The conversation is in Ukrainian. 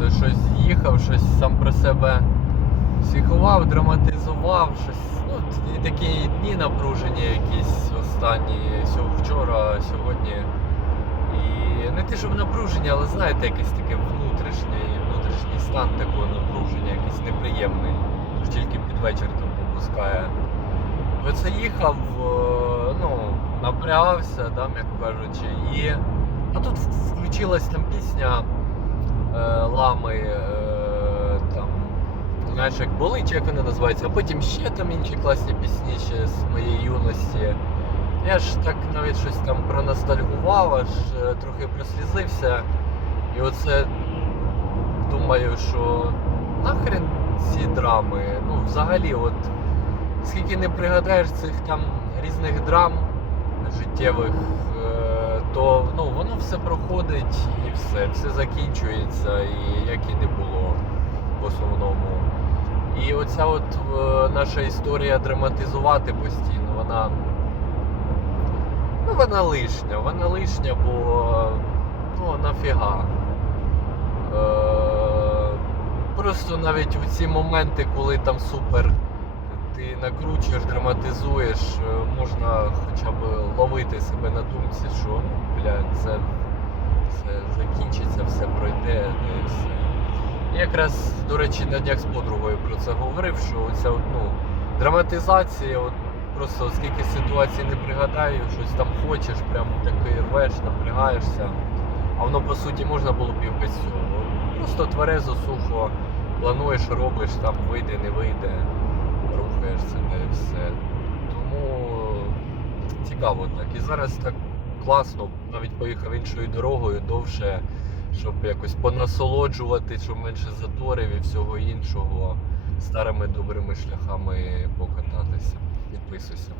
Це щось їхав, щось сам про себе психував, драматизував, щось. Ну, такі дні напружені якісь останні вчора, сьогодні. І не те, щоб напруження, але знаєте, якесь таке внутрішній, внутрішній стан такого напруження, якийсь неприємний. Тож тільки під вечір там попускає. Оце їхав, е, ну, напрягався, да, м'яко кажучи, і. А тут включилась там пісня лами, е, там, знаєш, як болить, як вона називається, а потім ще там інші класні пісні ще з моєї юності. Я ж так навіть щось там проностальгував, аж е, трохи прослізився. І оце думаю, що нахрен ці драми. Ну, взагалі, от скільки не пригадаєш цих там різних драм життєвих, все проходить і все, все закінчується, і як і не було в основному. І оця от е, наша історія драматизувати постійно, вона. Ну, вона лишня, вона лишня, бо ну нафіга. Е, просто навіть у ці моменти, коли там супер ти накручуєш, драматизуєш, е, можна хоча б ловити себе на думці, що бля, це, це закінчиться, все пройде, та і все. Якраз, до речі, на днях з подругою про це говорив, що оця ну, драматизація, от, просто оскільки ситуації не пригадаю, щось там хочеш, прям такий рвеш, напрягаєшся. А воно по суті можна було б і без цього. Просто тверезо, сухо плануєш, робиш, там вийде, не вийде, рухаєшся і все. Тому цікаво так. І зараз так класно, навіть поїхав іншою дорогою довше, щоб якось понасолоджувати, щоб менше заторів і всього іншого старими добрими шляхами покататися. Підписуйся.